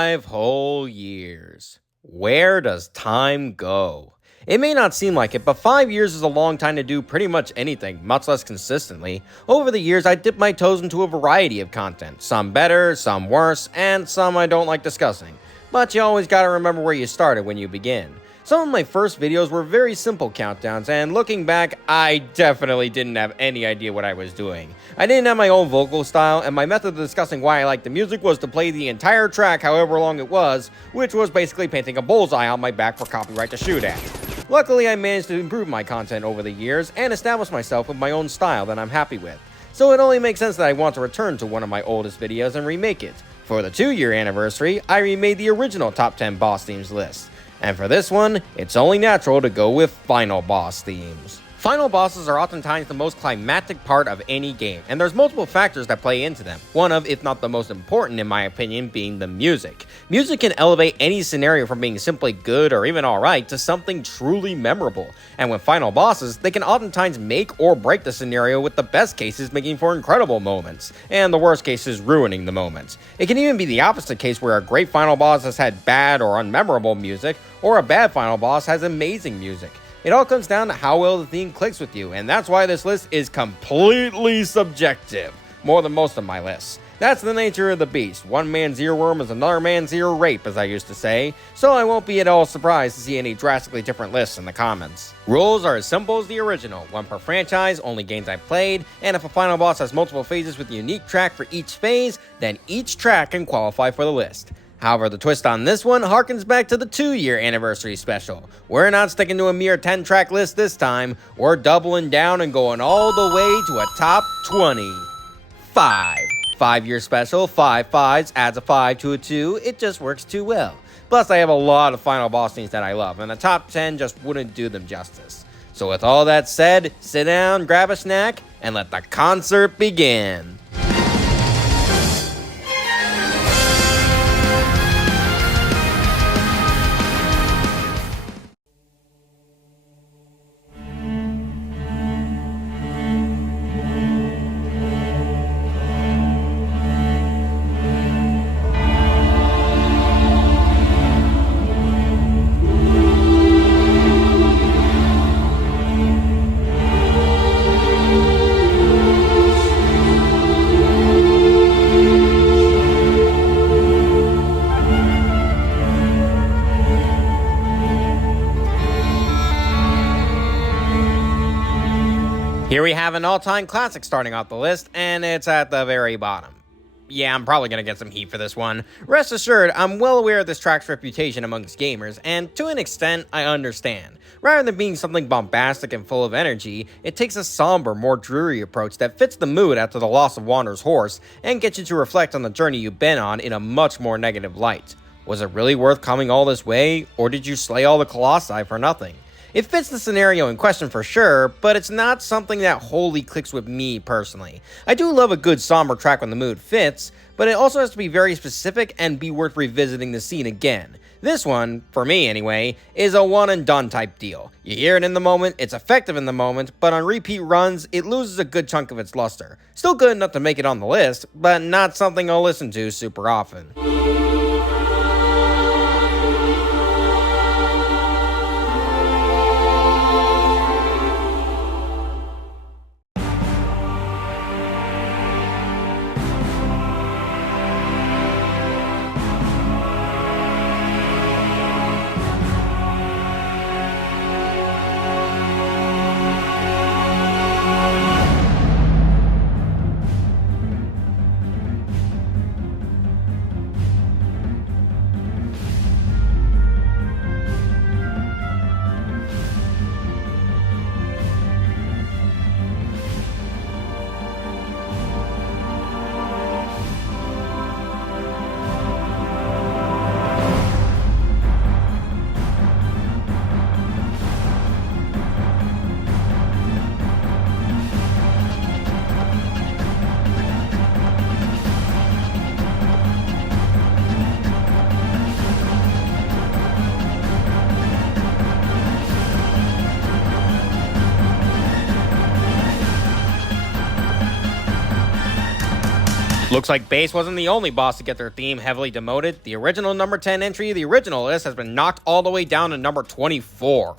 5 whole years. Where does time go? It may not seem like it, but 5 years is a long time to do pretty much anything, much less consistently. Over the years, I dipped my toes into a variety of content, some better, some worse, and some I don't like discussing. But you always gotta remember where you started when you begin. Some of my first videos were very simple countdowns, and looking back, I definitely didn't have any idea what I was doing. I didn't have my own vocal style, and my method of discussing why I liked the music was to play the entire track however long it was, which was basically painting a bullseye on my back for copyright to shoot at. Luckily, I managed to improve my content over the years and establish myself with my own style that I'm happy with. So it only makes sense that I want to return to one of my oldest videos and remake it. For the 2-year anniversary, I remade the original top 10 boss themes list. And for this one, it's only natural to go with final boss themes. Final bosses are oftentimes the most climactic part of any game, and there's multiple factors that play into them. One of, if not the most important in my opinion, being the music. Music can elevate any scenario from being simply good or even alright to something truly memorable. And with final bosses, they can oftentimes make or break the scenario, with the best cases making for incredible moments, and the worst cases ruining the moments. It can even be the opposite case, where a great final boss has had bad or unmemorable music, or a bad final boss has amazing music. It all comes down to how well the theme clicks with you, and that's why this list is completely subjective, more than most of my lists. That's the nature of the beast. One man's earworm is another man's ear rape, as I used to say, so I won't be at all surprised to see any drastically different lists in the comments. Rules are as simple as the original, one per franchise, only games I've played, and if a final boss has multiple phases with a unique track for each phase, then each track can qualify for the list. However, the twist on this one harkens back to the 2-year anniversary special. We're not sticking to a mere 10-track list this time, we're doubling down and going all the way to a top 20. 5-year special, 5 fives, adds a 5 to a 2, it just works too well. Plus, I have a lot of final boss scenes that I love, and the top 10 just wouldn't do them justice. So with all that said, sit down, grab a snack, and let the concert begin. Here we have an all-time classic starting off the list, and it's at the very bottom. Yeah, I'm probably gonna get some heat for this one. Rest assured, I'm well aware of this track's reputation amongst gamers, and to an extent, I understand. Rather than being something bombastic and full of energy, it takes a somber, more dreary approach that fits the mood after the loss of Wander's horse, and gets you to reflect on the journey you've been on in a much more negative light. Was it really worth coming all this way, or did you slay all the Colossi for nothing? It fits the scenario in question for sure, but it's not something that wholly clicks with me personally. I do love a good somber track when the mood fits, but it also has to be very specific and be worth revisiting the scene again. This one, for me anyway, is a one and done type deal. You hear it in the moment, it's effective in the moment, but on repeat runs, it loses a good chunk of its luster. Still good enough to make it on the list, but not something I'll listen to super often. Looks like Bass wasn't the only boss to get their theme heavily demoted. The original number 10 entry of the original list has been knocked all the way down to number 24.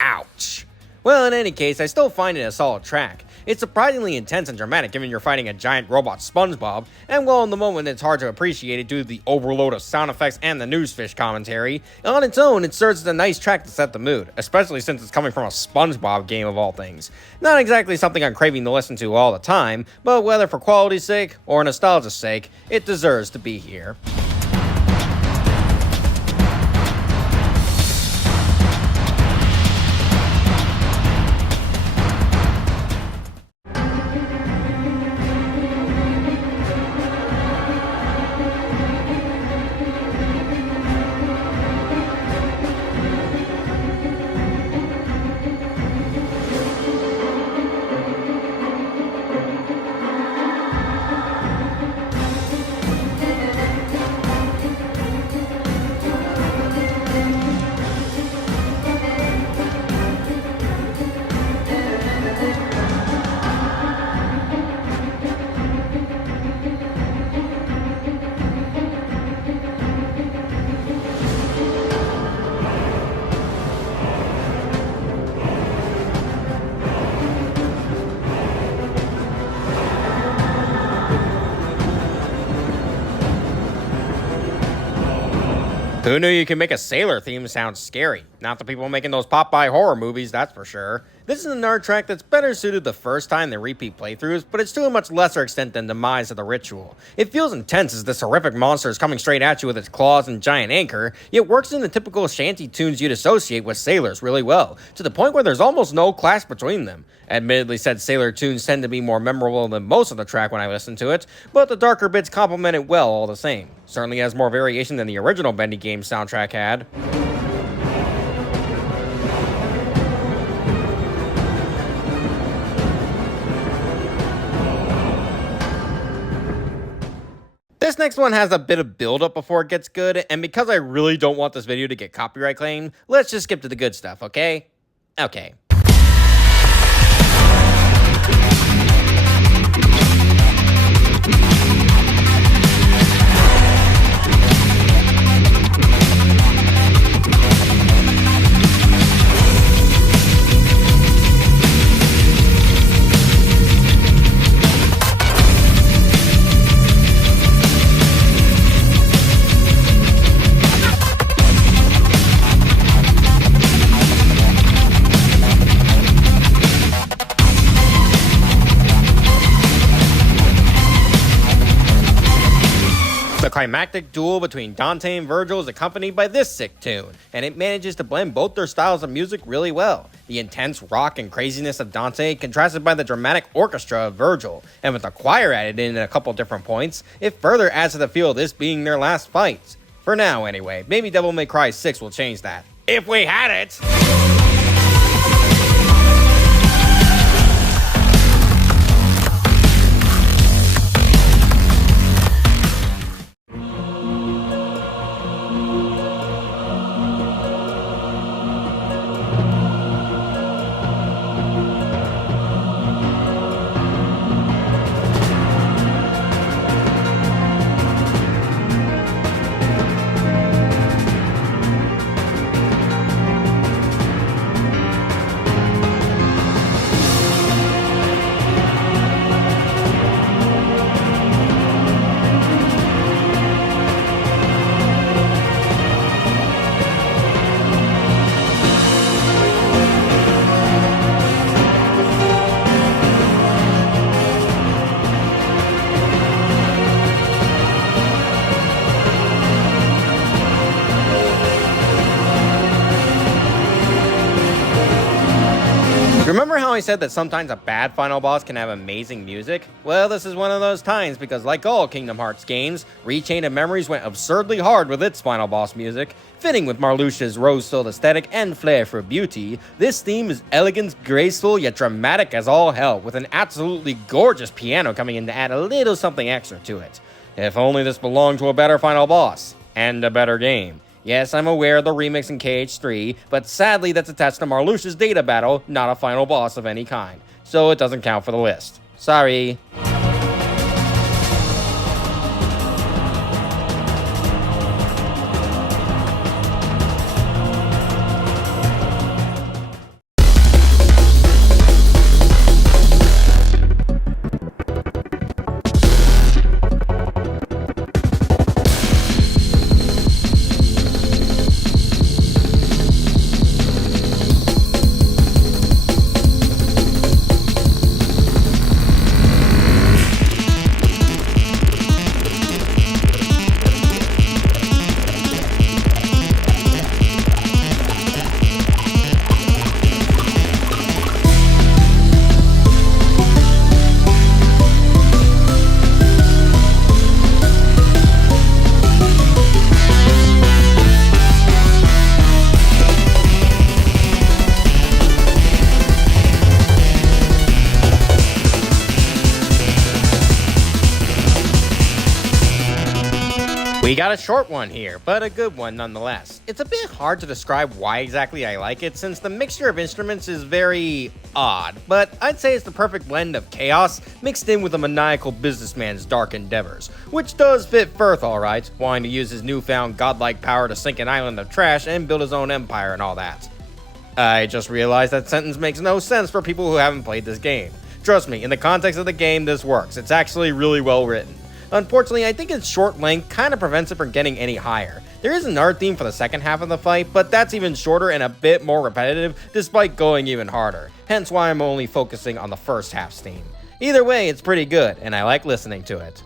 Ouch. Well, in any case, I still find it a solid track. It's surprisingly intense and dramatic given you're fighting a giant robot SpongeBob, and while in the moment it's hard to appreciate it due to the overload of sound effects and the newsfish commentary, on its own it serves as a nice track to set the mood, especially since it's coming from a SpongeBob game of all things. Not exactly something I'm craving to listen to all the time, but whether for quality's sake or nostalgia's sake, it deserves to be here. Who knew you could make a sailor theme sound scary? Not the people making those Popeye horror movies, that's for sure. This is an art track that's better suited the first time than repeat playthroughs, but it's to a much lesser extent than Demise of the Ritual. It feels intense as this horrific monster is coming straight at you with its claws and giant anchor, yet works in the typical shanty tunes you'd associate with sailors really well, to the point where there's almost no clash between them. Admittedly, said sailor tunes tend to be more memorable than most of the track when I listen to it, but the darker bits complement it well all the same. Certainly has more variation than the original Bendy game soundtrack had. This next one has a bit of build-up before it gets good, and because I really don't want this video to get copyright claimed, let's just skip to the good stuff, okay? Okay. The climactic duel between Dante and Virgil is accompanied by this sick tune, and it manages to blend both their styles of music really well. The intense rock and craziness of Dante contrasted by the dramatic orchestra of Virgil, and with the choir added in at a couple different points, it further adds to the feel of this being their last fight. For now anyway, maybe Devil May Cry 6 will change that. If we had it! Remember how I said that sometimes a bad final boss can have amazing music? Well, this is one of those times because like all Kingdom Hearts games, Rechain of Memories went absurdly hard with its final boss music. Fitting with Marluxia's rose-filled aesthetic and flair for beauty, this theme is elegant, graceful, yet dramatic as all hell, with an absolutely gorgeous piano coming in to add a little something extra to it. If only this belonged to a better final boss, and a better game. Yes, I'm aware of the remix in KH3, but sadly that's attached to Marluxia's data battle, not a final boss of any kind. So it doesn't count for the list. Sorry. We got a short one here, but a good one nonetheless. It's a bit hard to describe why exactly I like it since the mixture of instruments is very odd, but I'd say it's the perfect blend of chaos mixed in with a maniacal businessman's dark endeavors, which does fit Firth alright, wanting to use his newfound godlike power to sink an island of trash and build his own empire and all that. I just realized that sentence makes no sense for people who haven't played this game. Trust me, in the context of the game, this works. It's actually really well written. Unfortunately, I think its short length kind of prevents it from getting any higher. There is another theme for the second half of the fight, but that's even shorter and a bit more repetitive, despite going even harder. Hence why I'm only focusing on the first half's theme. Either way, it's pretty good, and I like listening to it.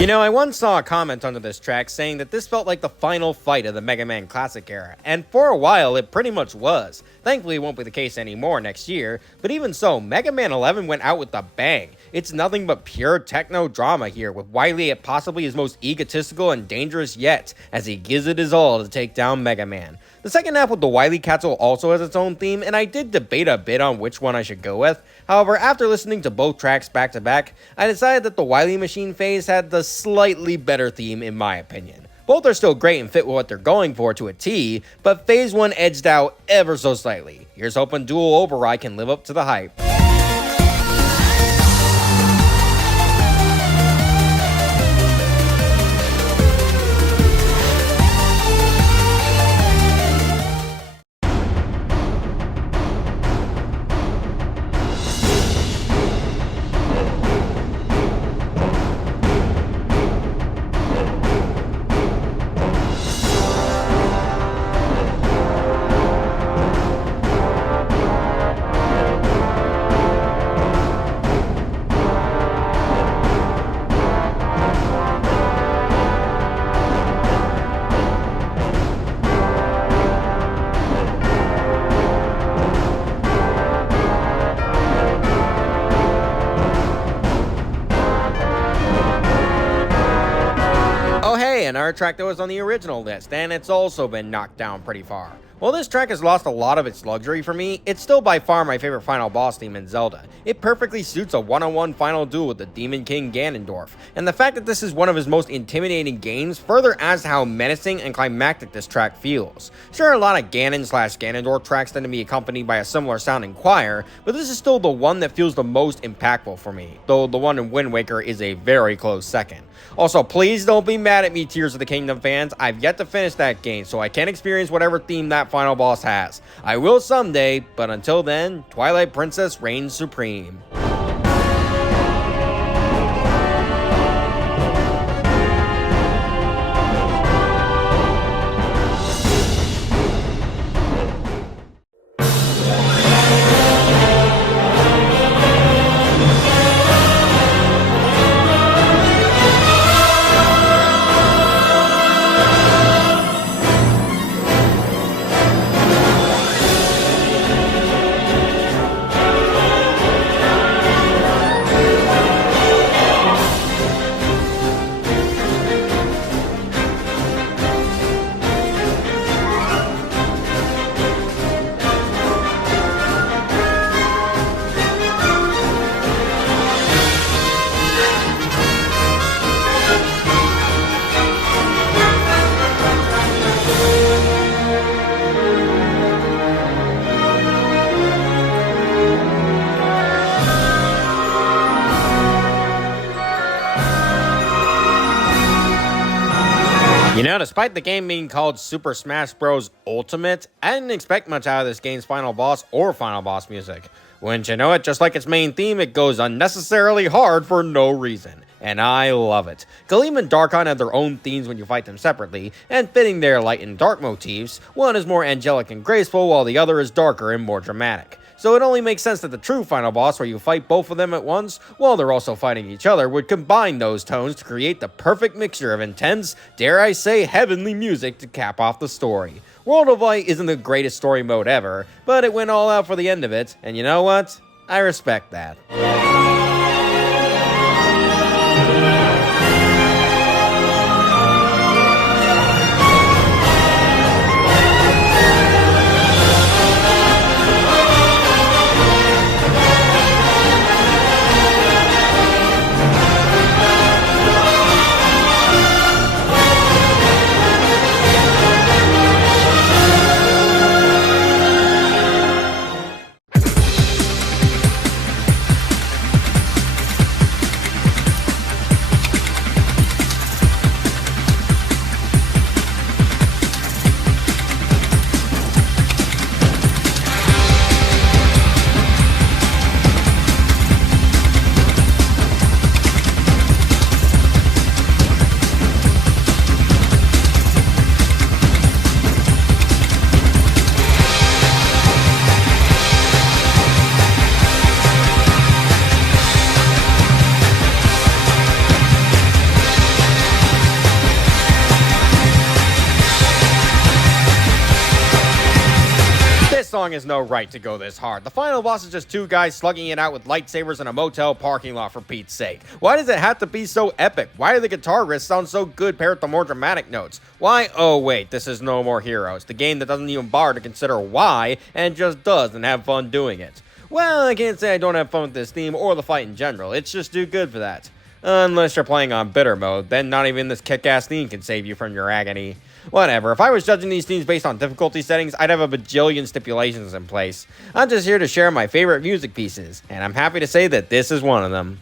You know, I once saw a comment under this track saying that this felt like the final fight of the Mega Man Classic era, and for a while it pretty much was. Thankfully it won't be the case anymore next year, but even so, Mega Man 11 went out with a bang. It's nothing but pure techno drama here, with Wily at possibly his most egotistical and dangerous yet, as he gives it his all to take down Mega Man. The second half with the Wily Capsule also has its own theme, and I did debate a bit on which one I should go with. However, after listening to both tracks back to back, I decided that the Wily Machine phase had the slightly better theme in my opinion. Both are still great and fit with what they're going for to a T, but phase 1 edged out ever so slightly. Here's hoping Dual Override can live up to the hype. Another track that was on the original list, and it's also been knocked down pretty far. While this track has lost a lot of its luxury for me, it's still by far my favorite final boss theme in Zelda. It perfectly suits a one-on-one final duel with the Demon King Ganondorf, and the fact that this is one of his most intimidating games further adds to how menacing and climactic this track feels. Sure, a lot of Ganon/Ganondorf tracks tend to be accompanied by a similar sounding choir, but this is still the one that feels the most impactful for me, though the one in Wind Waker is a very close second. Also, please don't be mad at me, Tears of the Kingdom fans. I've yet to finish that game, so I can't experience whatever theme that final boss has. I will someday, but until then, Twilight Princess reigns supreme. You know, despite the game being called Super Smash Bros. Ultimate, I didn't expect much out of this game's final boss or final boss music. Wouldn't you know it, just like its main theme, it goes unnecessarily hard for no reason. And I love it. Galeem and Darkon have their own themes when you fight them separately, and fitting their light and dark motifs, one is more angelic and graceful while the other is darker and more dramatic. So it only makes sense that the true final boss, where you fight both of them at once while they're also fighting each other, would combine those tones to create the perfect mixture of intense, dare I say, heavenly music to cap off the story. World of Light isn't the greatest story mode ever, but it went all out for the end of it, and you know what? I respect that. This song has no right to go this hard. The final boss is just two guys slugging it out with lightsabers in a motel parking lot, for Pete's sake. Why does it have to be so epic? Why do the guitar riffs sound so good paired with the more dramatic notes? Why? Oh wait, this is No More Heroes, the game that doesn't even bother to consider why and just does and have fun doing it. Well, I can't say I don't have fun with this theme or the fight in general, it's just too good for that. Unless you're playing on bitter mode, then not even this kick-ass theme can save you from your agony. Whatever, if I was judging these themes based on difficulty settings, I'd have a bajillion stipulations in place. I'm just here to share my favorite music pieces, and I'm happy to say that this is one of them.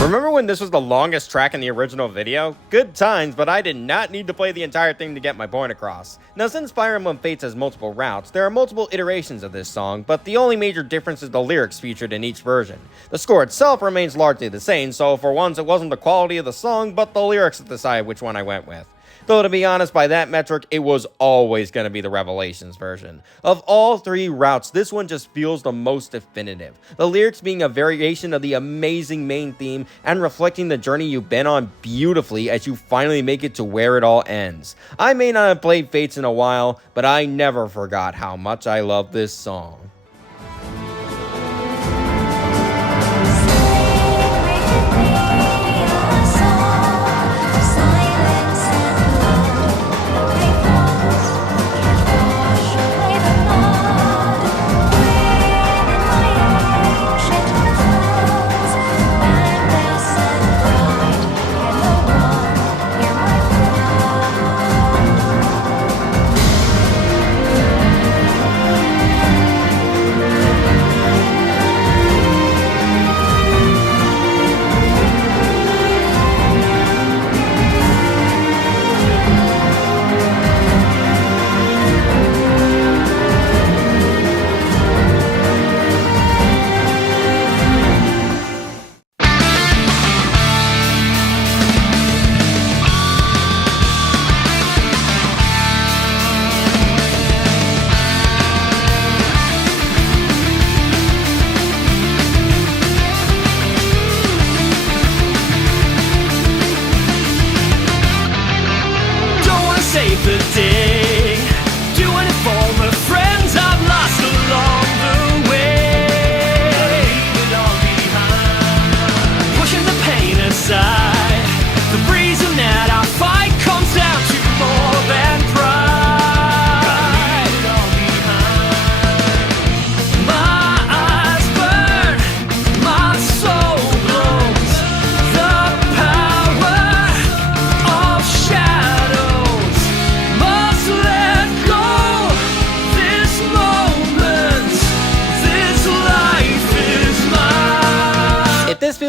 Remember when this was the longest track in the original video? Good times, but I did not need to play the entire thing to get my point across. Now, since Fire Emblem Fates has multiple routes, there are multiple iterations of this song, but the only major difference is the lyrics featured in each version. The score itself remains largely the same, so for once it wasn't the quality of the song, but the lyrics that decide which one I went with. Though to be honest, by that metric, it was always going to be the Revelations version. Of all three routes, this one just feels the most definitive. The lyrics being a variation of the amazing main theme and reflecting the journey you've been on beautifully as you finally make it to where it all ends. I may not have played Fates in a while, but I never forgot how much I love this song.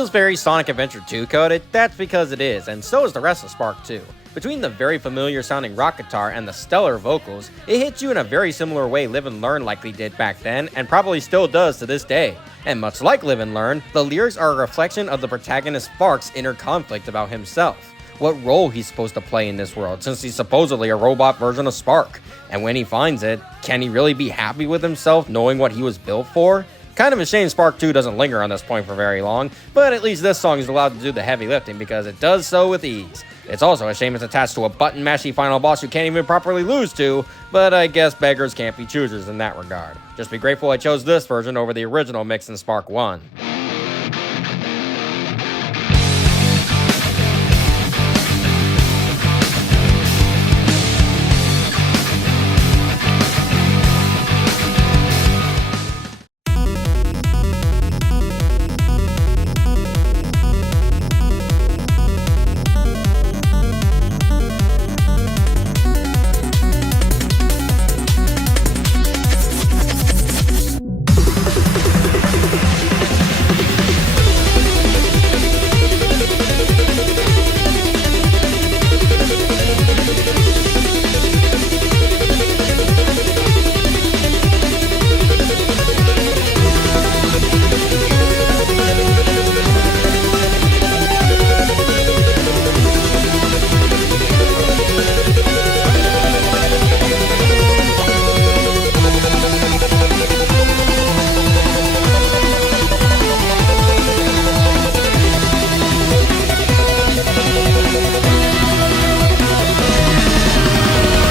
feels very Sonic Adventure 2 coded, that's because it is, and so is the rest of Spark 2. Between the very familiar sounding rock guitar and the stellar vocals, it hits you in a very similar way Live and Learn likely did back then, and probably still does to this day. And much like Live and Learn, the lyrics are a reflection of the protagonist Spark's inner conflict about himself. What role he's supposed to play in this world, since he's supposedly a robot version of Spark. And when he finds it, can he really be happy with himself knowing what he was built for? Kind of a shame Spark 2 doesn't linger on this point for very long, but at least this song is allowed to do the heavy lifting because it does so with ease. It's also a shame it's attached to a button-mashy final boss you can't even properly lose to, but I guess beggars can't be choosers in that regard. Just be grateful I chose this version over the original mix in Spark 1.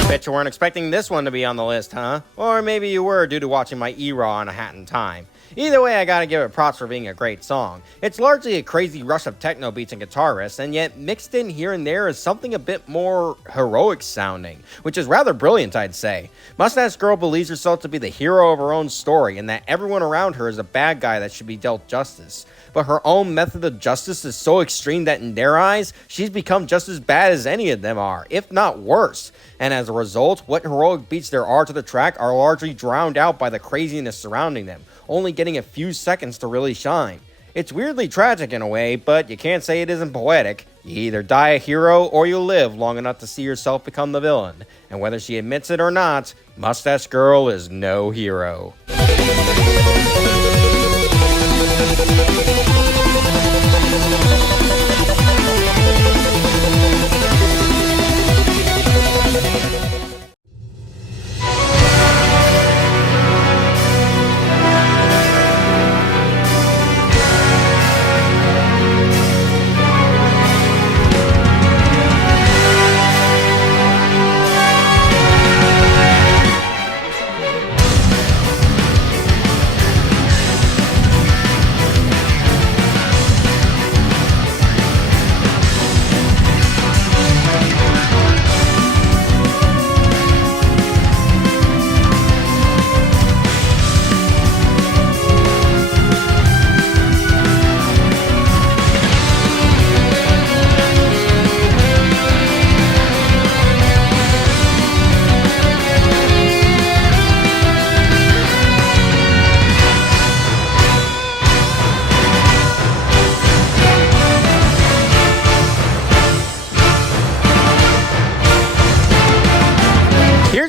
Bet you weren't expecting this one to be on the list, huh? Or maybe you were due to watching my E-Raw on A Hat in Time. Either way, I gotta give it props for being a great song. It's largely a crazy rush of techno beats and guitar riffs, and yet mixed in here and there is something a bit more heroic sounding, which is rather brilliant, I'd say. Mustache Girl believes herself to be the hero of her own story, and that everyone around her is a bad guy that should be dealt justice. But her own method of justice is so extreme that in their eyes, she's become just as bad as any of them are, if not worse. And as a result, what heroic beats there are to the track are largely drowned out by the craziness surrounding them, only getting a few seconds to really shine. It's weirdly tragic in a way, but you can't say it isn't poetic. You either die a hero or you live long enough to see yourself become the villain. And whether she admits it or not, Mustache Girl is no hero.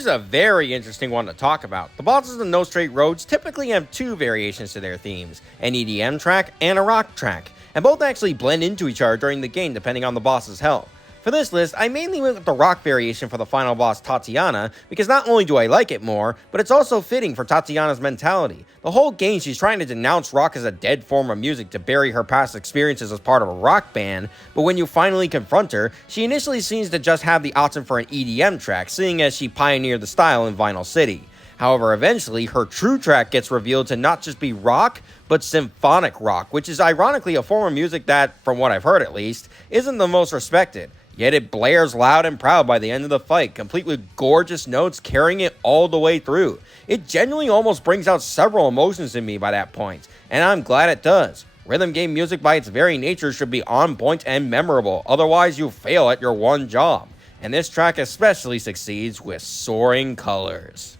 Here's a very interesting one to talk about. The bosses in No Straight Roads typically have two variations to their themes, an EDM track and a rock track, and both actually blend into each other during the game depending on the boss's health. For this list, I mainly went with the rock variation for the final boss Tatiana, because not only do I like it more, but it's also fitting for Tatiana's mentality. The whole game she's trying to denounce rock as a dead form of music to bury her past experiences as part of a rock band, but when you finally confront her, she initially seems to just have the option for an EDM track, seeing as she pioneered the style in Vinyl City. However, eventually, her true track gets revealed to not just be rock, but symphonic rock, which is ironically a form of music that, from what I've heard at least, isn't the most respected. Yet it blares loud and proud by the end of the fight, complete with gorgeous notes carrying it all the way through. It genuinely almost brings out several emotions in me by that point, and I'm glad it does. Rhythm game music by its very nature should be on point and memorable, otherwise you fail at your one job. And this track especially succeeds with Soaring Colors.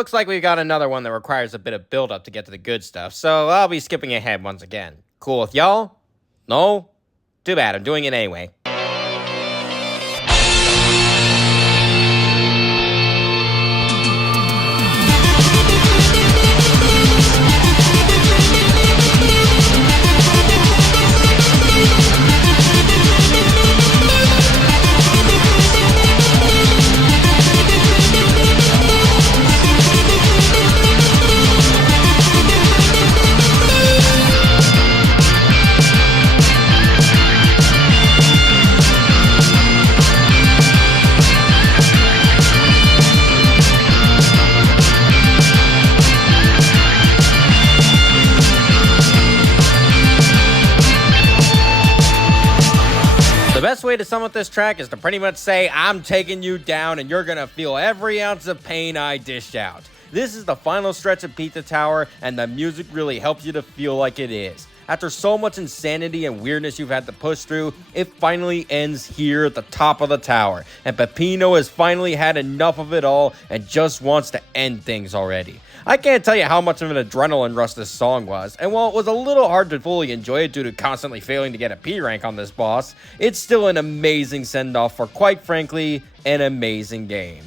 looks like we got another one that requires a bit of build-up to get to the good stuff, so I'll be skipping ahead once again. Cool with y'all? No? Too bad, I'm doing it anyway. The best way to sum up this track is to pretty much say, I'm taking you down and you're gonna feel every ounce of pain I dish out. This is the final stretch of Pizza Tower, and the music really helps you to feel like it is. After so much insanity and weirdness you've had to push through, it finally ends here at the top of the tower, and Peppino has finally had enough of it all and just wants to end things already. I can't tell you how much of an adrenaline rush this song was, and while it was a little hard to fully enjoy it due to constantly failing to get a P rank on this boss, it's still an amazing send-off for, quite frankly, an amazing game.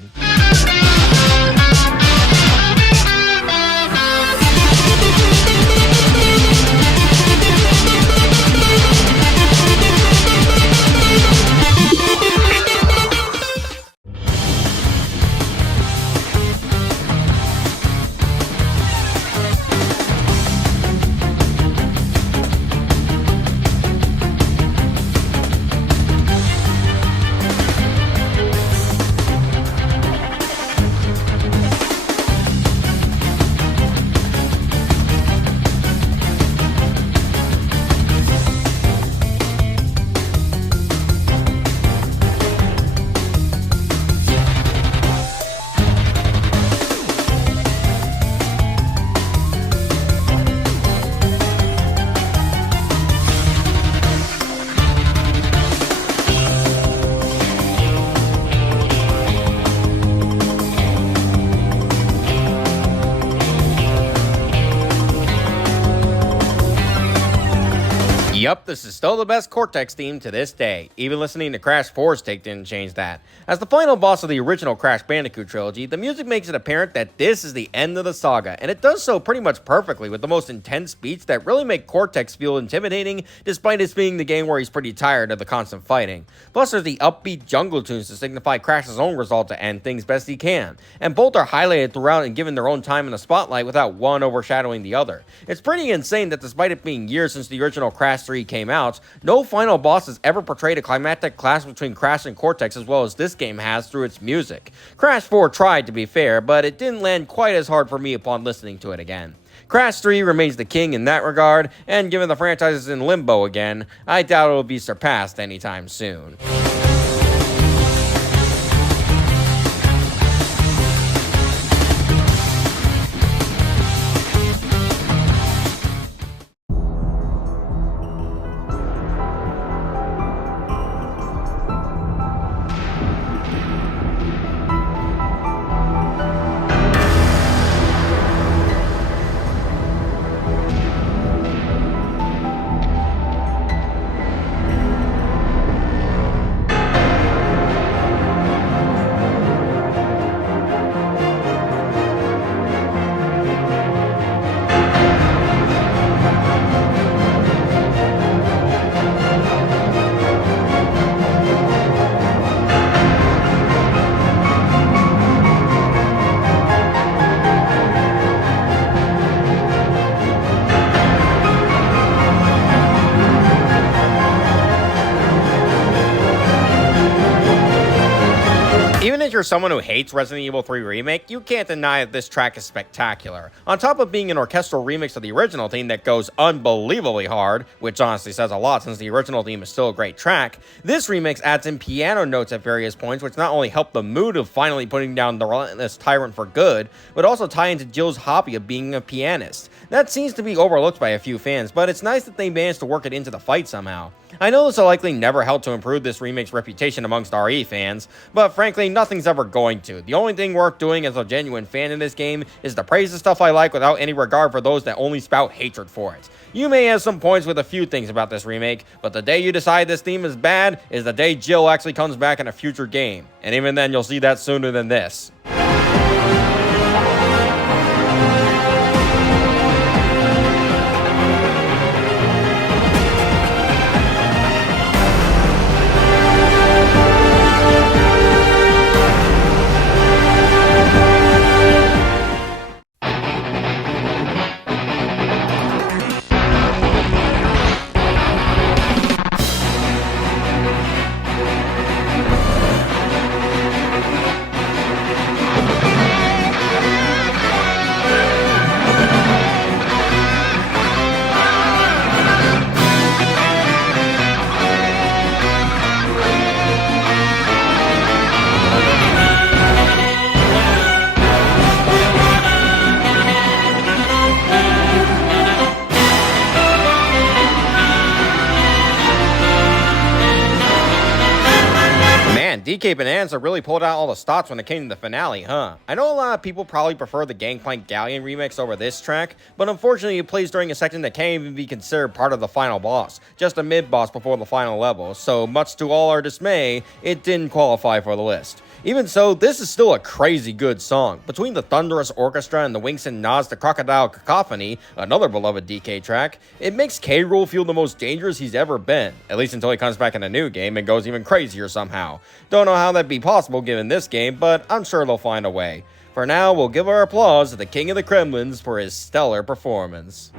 Yup, this is still the best Cortex theme to this day. Even listening to Crash 4's take didn't change that. As the final boss of the original Crash Bandicoot trilogy, the music makes it apparent that this is the end of the saga, and it does so pretty much perfectly with the most intense beats that really make Cortex feel intimidating, despite this being the game where he's pretty tired of the constant fighting. Plus, there's the upbeat jungle tunes to signify Crash's own resolve to end things best he can, and both are highlighted throughout and given their own time in the spotlight without one overshadowing the other. It's pretty insane that despite it being years since the original Crash 3 came out, no final boss has ever portrayed a climactic clash between Crash and Cortex as well as this game has through its music. Crash 4 tried, to be fair, but it didn't land quite as hard for me upon listening to it again. Crash 3 remains the king in that regard, and given the franchise is in limbo again, I doubt it will be surpassed anytime soon. Even if you're someone who hates Resident Evil 3 Remake, you can't deny that this track is spectacular. On top of being an orchestral remix of the original theme that goes unbelievably hard, which honestly says a lot since the original theme is still a great track, this remix adds in piano notes at various points which not only help the mood of finally putting down the relentless tyrant for good, but also tie into Jill's hobby of being a pianist. That seems to be overlooked by a few fans, but it's nice that they managed to work it into the fight somehow. I know this will likely never help to improve this remake's reputation amongst RE fans, but frankly, nothing's ever going to. The only thing worth doing as a genuine fan in this game is to praise the stuff I like without any regard for those that only spout hatred for it. You may have some points with a few things about this remake, but the day you decide this theme is bad is the day Jill actually comes back in a future game, and even then you'll see that sooner than this. DK Bonanza really pulled out all the stops when it came to the finale, huh? I know a lot of people probably prefer the Gangplank Galleon remix over this track, but unfortunately it plays during a section that can't even be considered part of the final boss, just a mid-boss before the final level, so much to all our dismay, it didn't qualify for the list. Even so, this is still a crazy good song. Between the thunderous orchestra and the winks and nods to Crocodile Cacophony, another beloved DK track, it makes K. Rool feel the most dangerous he's ever been, at least until he comes back in a new game and goes even crazier somehow. Don't know how that'd be possible given this game, but I'm sure they'll find a way. For now, we'll give our applause to the King of the Kremlins for his stellar performance.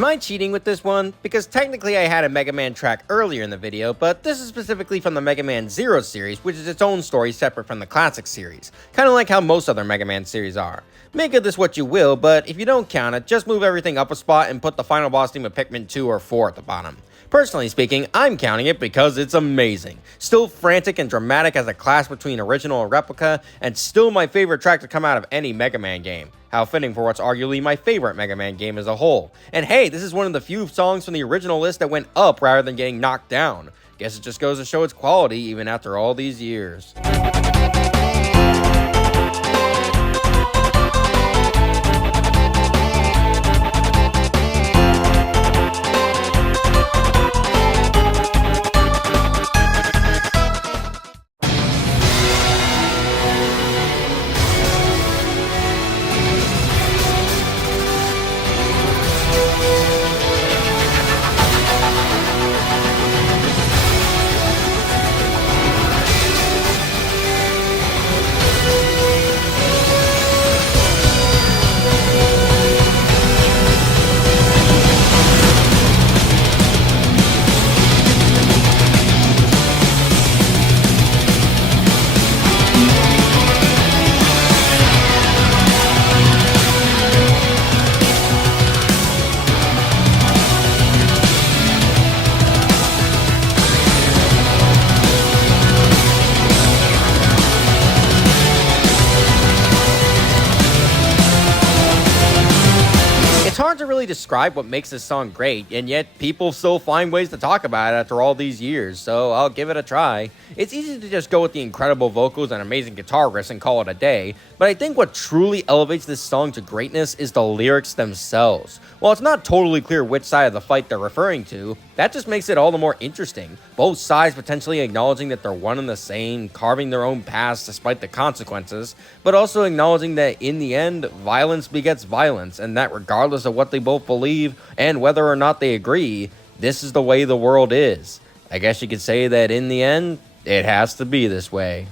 Am I cheating with this one? Because technically I had a Mega Man track earlier in the video, but this is specifically from the Mega Man Zero series, which is its own story separate from the classic series, kinda like how most other Mega Man series are. Make of this what you will, but if you don't count it, just move everything up a spot and put the final boss theme of Pikmin 2 or 4 at the bottom. Personally speaking, I'm counting it because it's amazing. Still frantic and dramatic as a clash between original and replica, and still my favorite track to come out of any Mega Man game. How fitting for what's arguably my favorite Mega Man game as a whole. And hey, this is one of the few songs from the original list that went up rather than getting knocked down. Guess it just goes to show its quality even after all these years. describe what makes this song great, and yet people still find ways to talk about it after all these years, so I'll give it a try. It's easy to just go with the incredible vocals and amazing guitar riffs and call it a day, but I think what truly elevates this song to greatness is the lyrics themselves. While it's not totally clear which side of the fight they're referring to, that just makes it all the more interesting. Both sides potentially acknowledging that they're one and the same, carving their own paths despite the consequences, but also acknowledging that in the end, violence begets violence, and that regardless of what they both believe and whether or not they agree, this is the way the world is. I guess you could say that in the end, it has to be this way.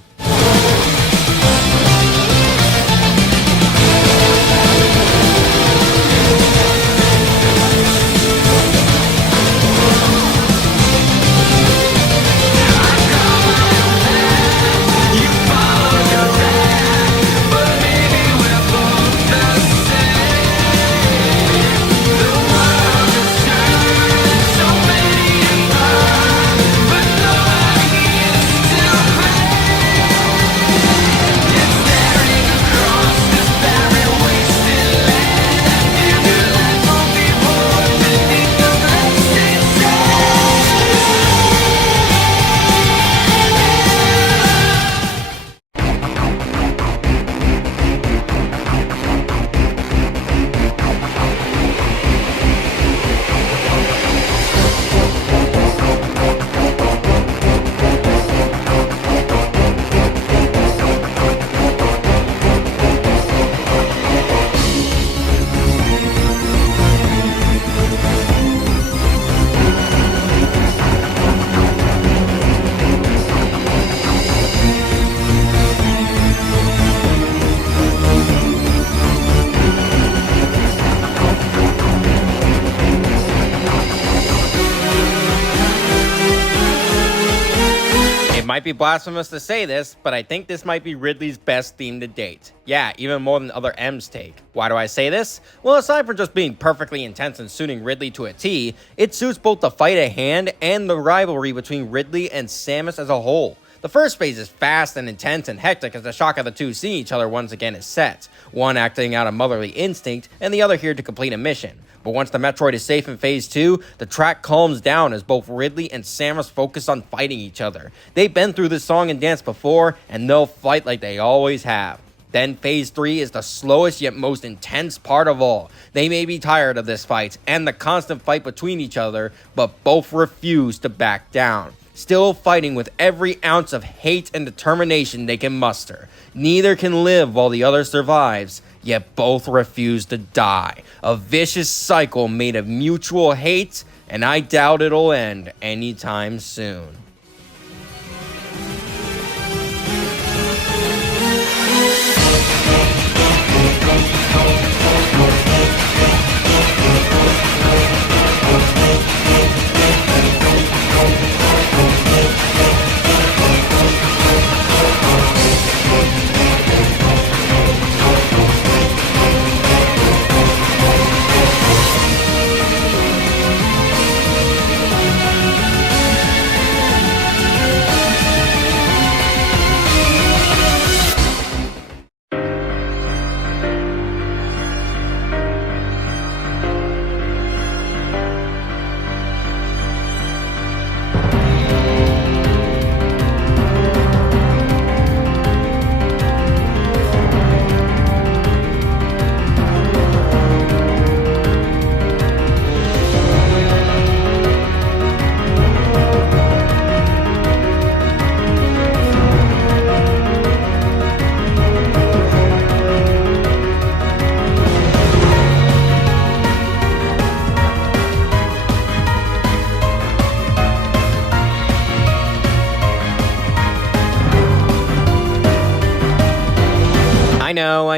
Might be blasphemous to say this, but I think this might be Ridley's best theme to date. Yeah, even more than other M's take. Why do I say this? Well, aside from just being perfectly intense and suiting Ridley to a T, it suits both the fight at hand and the rivalry between Ridley and Samus as a whole. The first phase is fast and intense and hectic as the shock of the two seeing each other once again is set, one acting out of motherly instinct and the other here to complete a mission. But once the Metroid is safe in Phase 2, the track calms down as both Ridley and Samus focus on fighting each other. They've been through this song and dance before, and they'll fight like they always have. Then Phase 3 is the slowest yet most intense part of all. They may be tired of this fight and the constant fight between each other, but both refuse to back down. Still fighting with every ounce of hate and determination they can muster. Neither can live while the other survives, yet both refuse to die. A vicious cycle made of mutual hate, and I doubt it'll end anytime soon.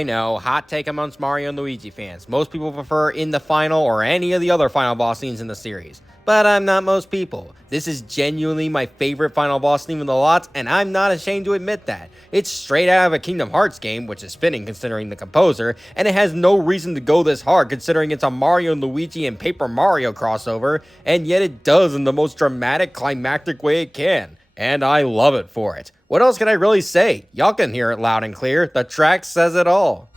I know, hot take amongst Mario and Luigi fans. Most people prefer in the final or any of the other final boss scenes in the series. But I'm not most people. This is genuinely my favorite final boss theme in the lot, and I'm not ashamed to admit that. It's straight out of a Kingdom Hearts game, which is fitting considering the composer, and it has no reason to go this hard considering it's a Mario and Luigi and Paper Mario crossover, and yet it does in the most dramatic, climactic way it can. And I love it for it. What else can I really say? Y'all can hear it loud and clear. The track says it all.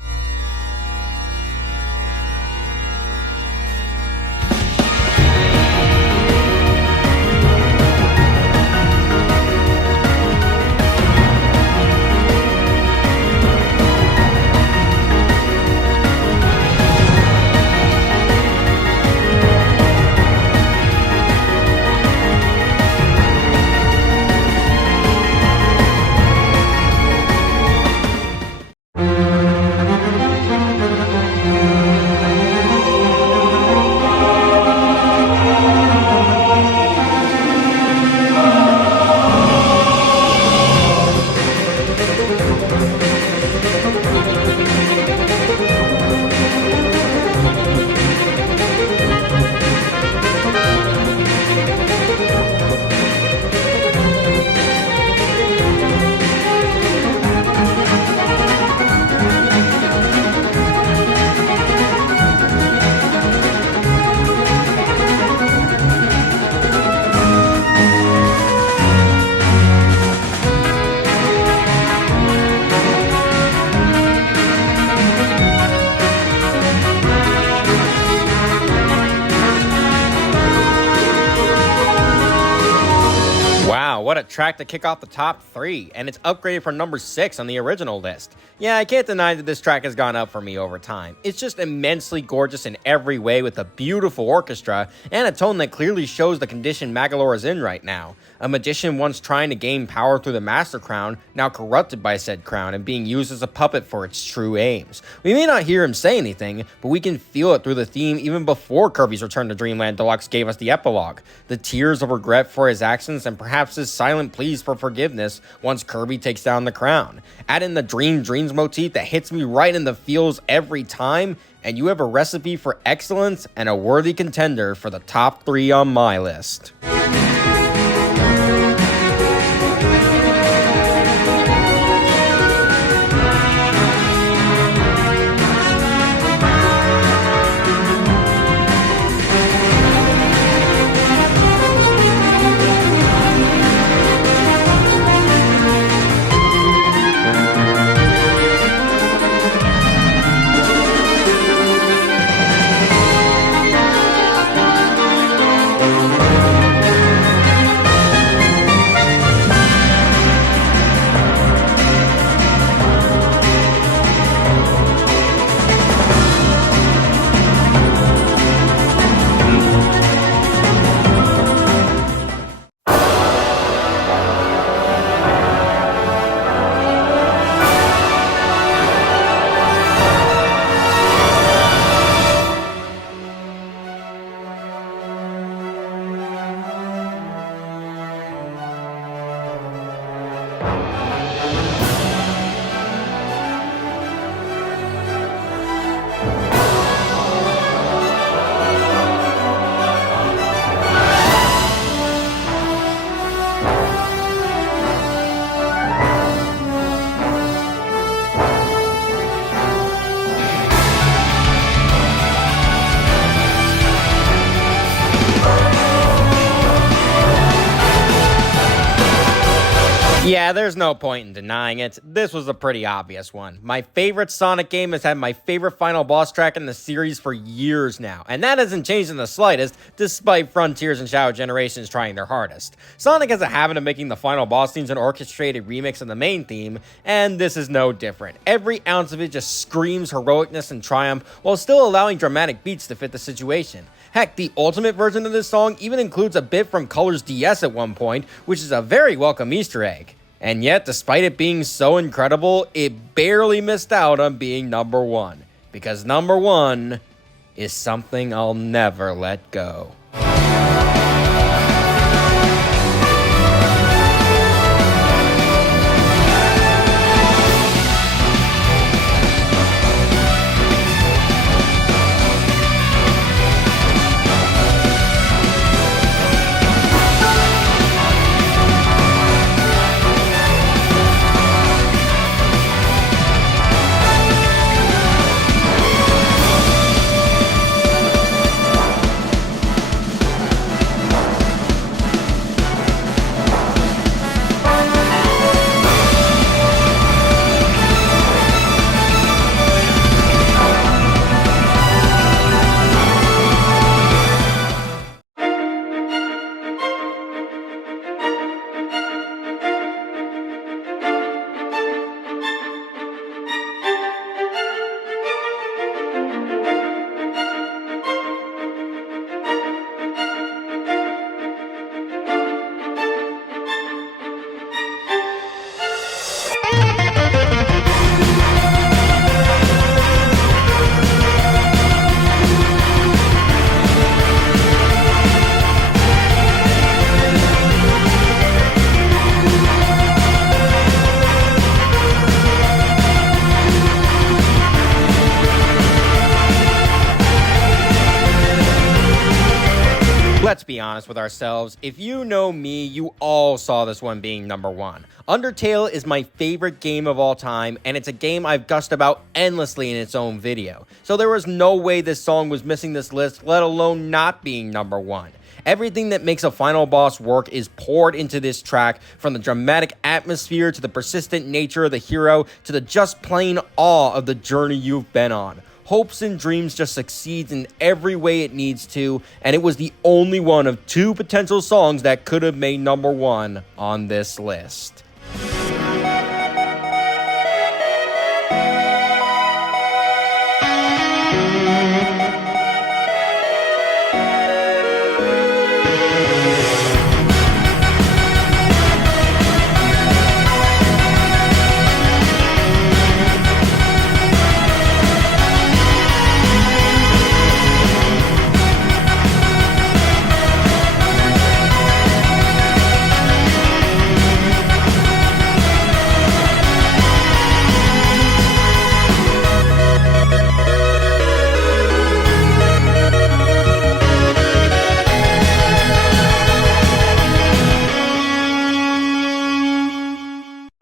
what a track to kick off the top 3, and it's upgraded from number 6 on the original list. Yeah, I can't deny that this track has gone up for me over time. It's just immensely gorgeous in every way with a beautiful orchestra and a tone that clearly shows the condition Magolor is in right now. A magician once trying to gain power through the Master Crown, now corrupted by said crown and being used as a puppet for its true aims. We may not hear him say anything, but we can feel it through the theme even before Kirby's Return to Dreamland Deluxe gave us the epilogue. The tears of regret for his actions and perhaps his silent pleas for forgiveness once Kirby takes down the crown. Add in the Dream Dreams motif that hits me right in the feels every time, and you have a recipe for excellence and a worthy contender for the top 3 on my list. Yeah, there's no point in denying it. This was a pretty obvious one. My favorite Sonic game has had my favorite final boss track in the series for years now, and that hasn't changed in the slightest, despite Frontiers and Shadow Generations trying their hardest. Sonic has a habit of making the final boss themes an orchestrated remix of the main theme, and this is no different. Every ounce of it just screams heroicness and triumph, while still allowing dramatic beats to fit the situation. Heck, the ultimate version of this song even includes a bit from Color's DS at one point, which is a very welcome Easter egg. And yet, despite it being so incredible, it barely missed out on being number 1. Because number 1 is something I'll never let go. Let's be honest with ourselves, if you know me, you all saw this one being number 1. Undertale is my favorite game of all time, and it's a game I've gushed about endlessly in its own video. So there was no way this song was missing this list, let alone not being number 1. Everything that makes a final boss work is poured into this track, from the dramatic atmosphere to the persistent nature of the hero to the just plain awe of the journey you've been on. Hopes and Dreams just succeeds in every way it needs to, and it was the only one of 2 potential songs that could have made number 1 on this list.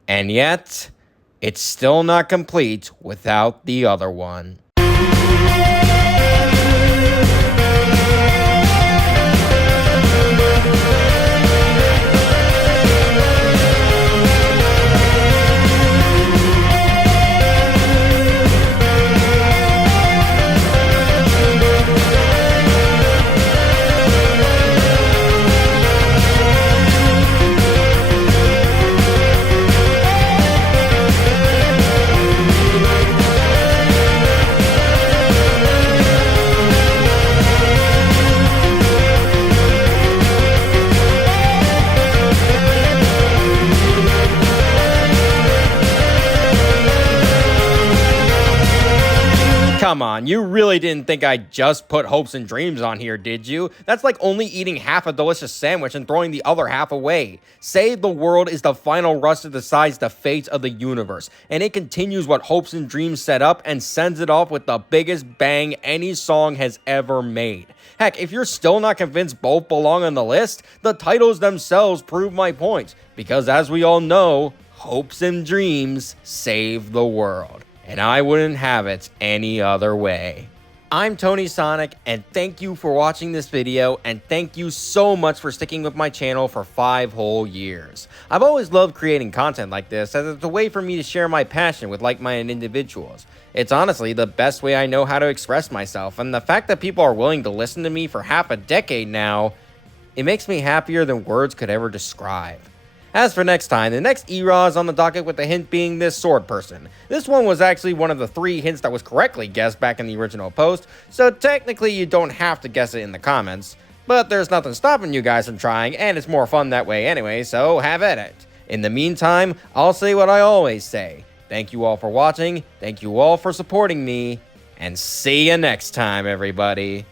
And yet, it's still not complete without the other one. Come on, you really didn't think I just put Hopes and Dreams on here, did you? That's like only eating half a delicious sandwich and throwing the other half away. Save the World is the final rush that decides the fate of the universe, and it continues what Hopes and Dreams set up and sends it off with the biggest bang any song has ever made. Heck, if you're still not convinced both belong on the list, the titles themselves prove my point, because as we all know, Hopes and Dreams save the world. And I wouldn't have it any other way. I'm Tony Sonic, and thank you for watching this video, and thank you so much for sticking with my channel for 5 whole years. I've always loved creating content like this, as it's a way for me to share my passion with like-minded individuals. It's honestly the best way I know how to express myself, and the fact that people are willing to listen to me for half a decade now, it makes me happier than words could ever describe. As for next time, the next ERA is on the docket, with the hint being this sword person. This one was actually one of the 3 hints that was correctly guessed back in the original post, so technically you don't have to guess it in the comments. But there's nothing stopping you guys from trying, and it's more fun that way anyway, so have at it. In the meantime, I'll say what I always say. Thank you all for watching, thank you all for supporting me, and see you next time, everybody.